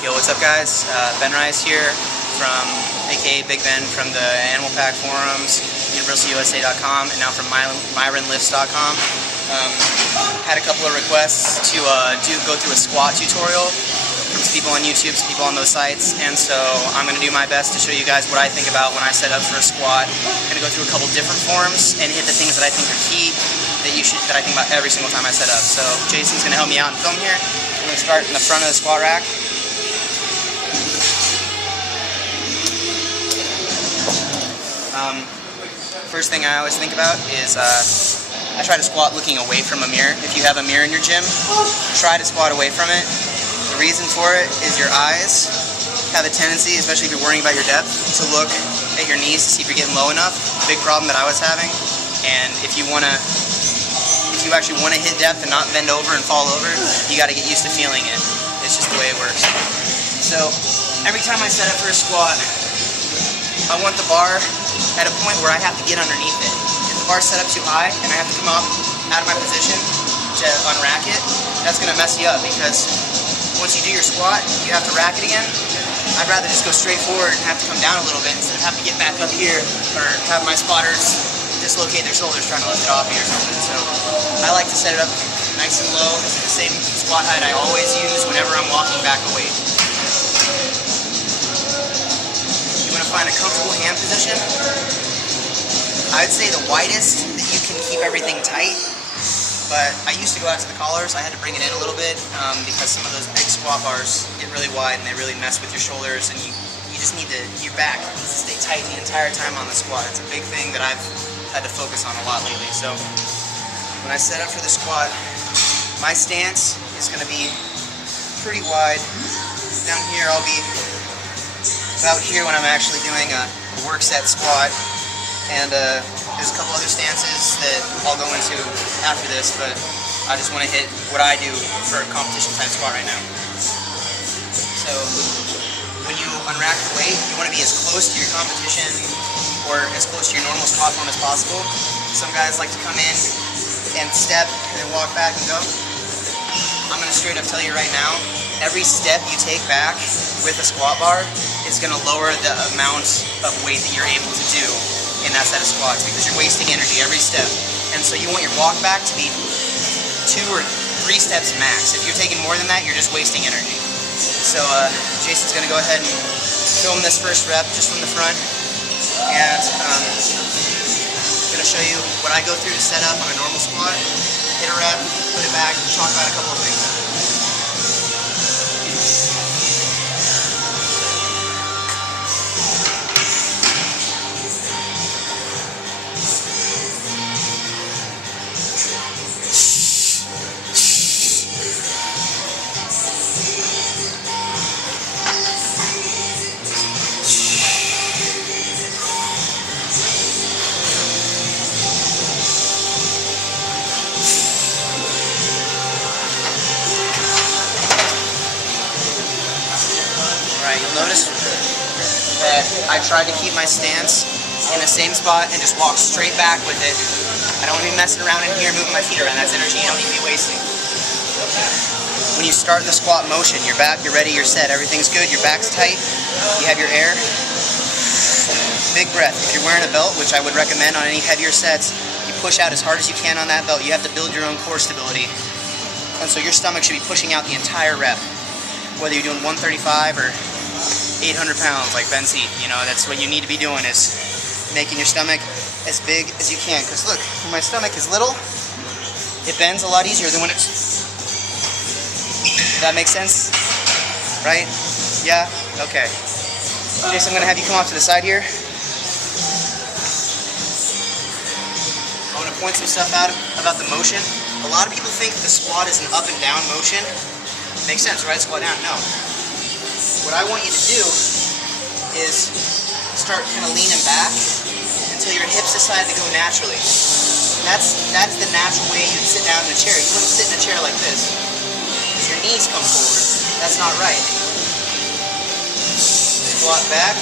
Yo, what's up guys? Ben Rice here from, aka Big Ben from the Animal Pack forums, UniversalUSA.com, and now from MyronLifts.com. Had a couple of requests to go through a squat tutorial from some people on YouTube, some people on those sites, and so I'm going to do my best to show you guys what I think about when I set up for a squat. I'm going to go through a couple different forms and hit the things that I think are key that I think about every single time I set up. So Jason's going to help me out and film here. I'm going to start in the front of the squat rack. First thing I always think about is I try to squat looking away from a mirror. If you have a mirror in your gym, try to squat away from it. The reason for it is your eyes have a tendency, especially if you're worrying about your depth, to look at your knees to see if you're getting low enough. Big problem that I was having. And if you actually want to hit depth and not bend over and fall over, you got to get used to feeling it. It's just the way it works. So every time I set up for a squat, I want the bar at a point where I have to get underneath it. If the bar's set up too high and I have to come up out of my position to unrack it, that's going to mess you up, because once you do your squat, you have to rack it again. I'd rather just go straight forward and have to come down a little bit instead of having to get back up here or have my spotters dislocate their shoulders trying to lift it off me or something. So I like to set it up nice and low. This is the same squat height I always use whenever I'm walking back a weight. You want to find a comfortable hand position. I'd say the widest that you can keep everything tight, but I used to go out to the collars. I had to bring it in a little bit because some of those big squat bars get really wide and they really mess with your shoulders, and you just need your back needs to stay tight the entire time on the squat. It's a big thing that I've had to focus on a lot lately. So when I set up for the squat, my stance is going to be pretty wide. Down here I'll be about here when I'm actually doing a work set squat, and there's a couple other stances that I'll go into after this, but I just want to hit what I do for a competition type squat right now. So when you unrack the weight, you want to be as close to your competition or as close to your normal squat form as possible. Some guys like to come in and step and then walk back and go. I'm going to straight up tell you right now, every step you take back with a squat bar is going to lower the amount of weight that you're able to do in that set of squats, because you're wasting energy every step. And so you want your walk back to be 2 or 3 steps max. If you're taking more than that, you're just wasting energy. So Jason's going to go ahead and film this first rep just from the front, and I'm going to show you what I go through to set up on a normal squat. Hit a rep, put it back, talk about a couple of things. You'll notice that I tried to keep my stance in the same spot and just walk straight back with it. I don't want to be messing around in here, moving my feet around. That's energy you don't need to be wasting. When you start the squat motion, you're back, you're ready, you're set, everything's good, your back's tight, you have your air. Big breath. If you're wearing a belt, which I would recommend on any heavier sets, you push out as hard as you can on that belt. You have to build your own core stability. And so your stomach should be pushing out the entire rep. Whether you're doing 135 or 800 pounds like Ben's Heat, you know, that's what you need to be doing, is making your stomach as big as you can. Because look, when my stomach is little, it bends a lot easier than when it's... That makes sense? Right? Yeah? Okay. Jason, I'm going to have you come off to the side here. I want to point some stuff out about the motion. A lot of people think the squat is an up and down motion. Makes sense, right? Squat down. No. What I want you to do is start kind of leaning back until your hips decide to go naturally. That's the natural way you'd sit down in a chair. You wouldn't sit in a chair like this, because your knees come forward. That's not right. Squat back,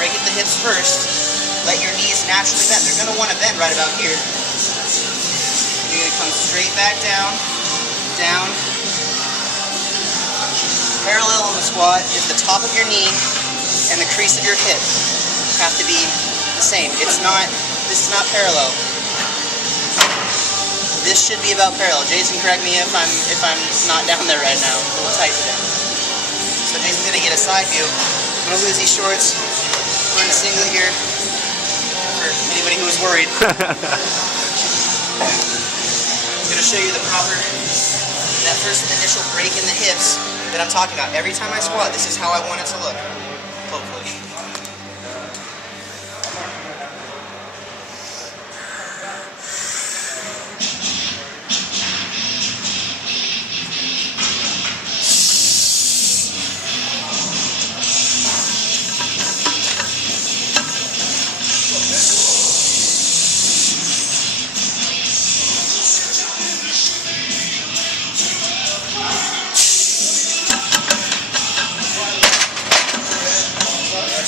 break at the hips first, let your knees naturally bend. They're going to want to bend right about here. You're going to come straight back down, down, parallel on the squat is the top of your knee and the crease of your hip have to be the same. It's not, this is not parallel. This should be about parallel. Jason, correct me if I'm not down there right now. A little tight today. So Jason's gonna get a side view. I'm gonna lose these shorts. We're in a singlet here. For anybody who was worried. I'm gonna show you the proper, that first initial break in the hips that I'm talking about. Every time I squat, this is how I want it to look. Hopefully.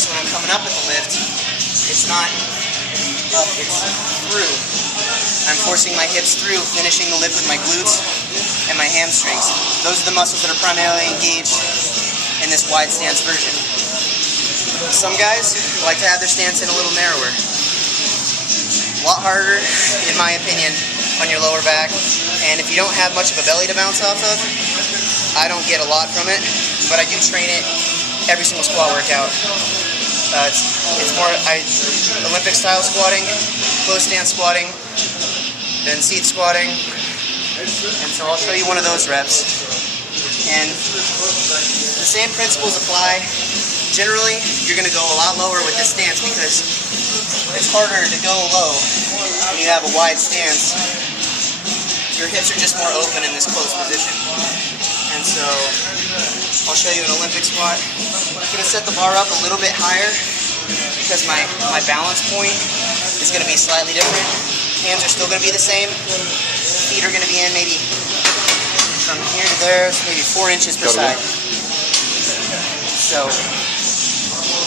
When I'm coming up with the lift, it's not up, it's through. I'm forcing my hips through, finishing the lift with my glutes and my hamstrings. Those are the muscles that are primarily engaged in this wide stance version. Some guys like to have their stance in a little narrower. A lot harder, in my opinion, on your lower back. And if you don't have much of a belly to bounce off of, I don't get a lot from it, but I do train it every single squat workout. It's more Olympic style squatting, close stance squatting, then seat squatting, and so I'll show you one of those reps. And the same principles apply. Generally, you're going to go a lot lower with this stance because it's harder to go low when you have a wide stance. Your hips are just more open in this close position. And so I'll show you an Olympic squat. I'm going to set the bar up a little bit higher because my balance point is going to be slightly different. Hands are still going to be the same. Feet are going to be in maybe from here to there, so maybe 4 inches per side. So,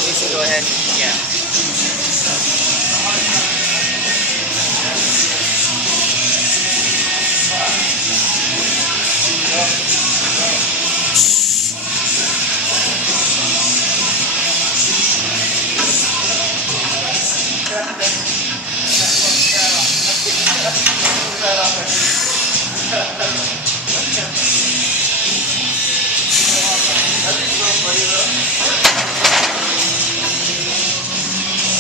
you can go ahead. Yeah.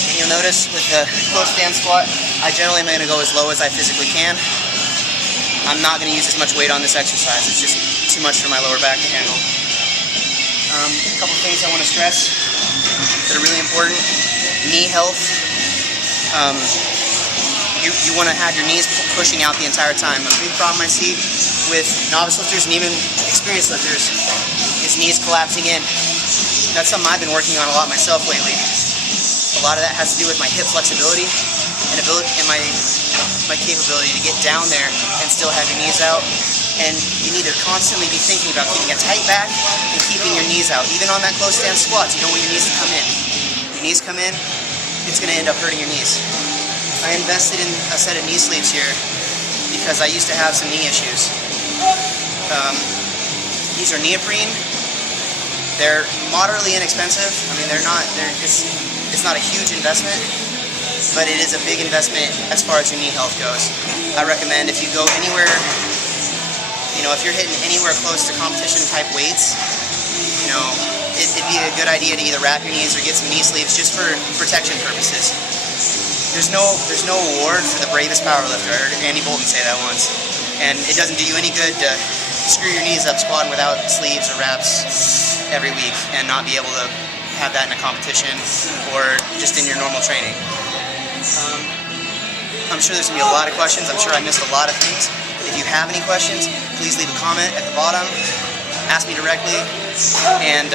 And you'll notice with the close stance squat, I generally am going to go as low as I physically can. I'm not going to use as much weight on this exercise. It's just too much for my lower back to handle. A couple things I want to stress that are really important. Knee health. You want to have your knees pushing out the entire time. A big problem I see with novice lifters and even experienced lifters is knees collapsing in. That's something I've been working on a lot myself lately. A lot of that has to do with my hip flexibility and my capability to get down there and still have your knees out. And you need to constantly be thinking about keeping a tight back and keeping your knees out. Even on that close stance squats, you don't want your knees to come in. Your knees come in, it's going to end up hurting your knees. I invested in a set of knee sleeves here because I used to have some knee issues. These are neoprene. They're moderately inexpensive. I mean, it's not a huge investment, but it is a big investment as far as your knee health goes. I recommend if you go anywhere, if you're hitting anywhere close to competition type weights, it'd be a good idea to either wrap your knees or get some knee sleeves just for protection purposes. There's no award for the bravest powerlifter. I heard Andy Bolton say that once. And it doesn't do you any good to screw your knees up squatting without sleeves or wraps every week and not be able to have that in a competition or just in your normal training. I'm sure there's going to be a lot of questions. I'm sure I missed a lot of things. If you have any questions, please leave a comment at the bottom. Ask me directly, and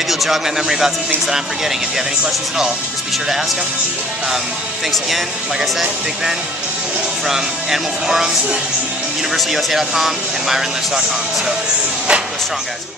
maybe you'll jog my memory about some things that I'm forgetting. If you have any questions at all, just be sure to ask them. Thanks again, like I said, Big Ben from Animal Forum, UniversalUSA.com, and MyronLifts.com. So, go strong, guys.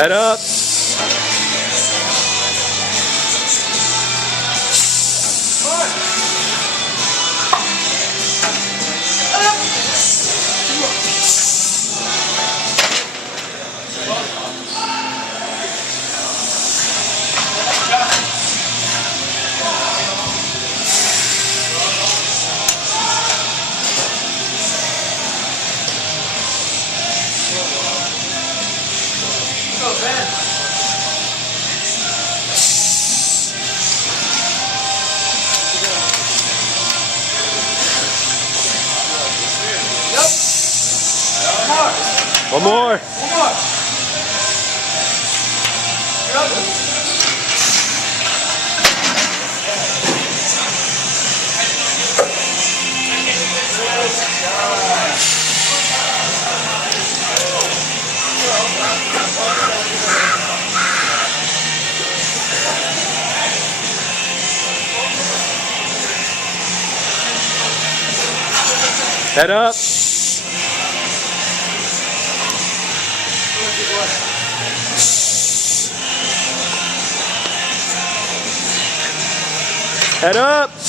Head up. One more. Head up. Head up.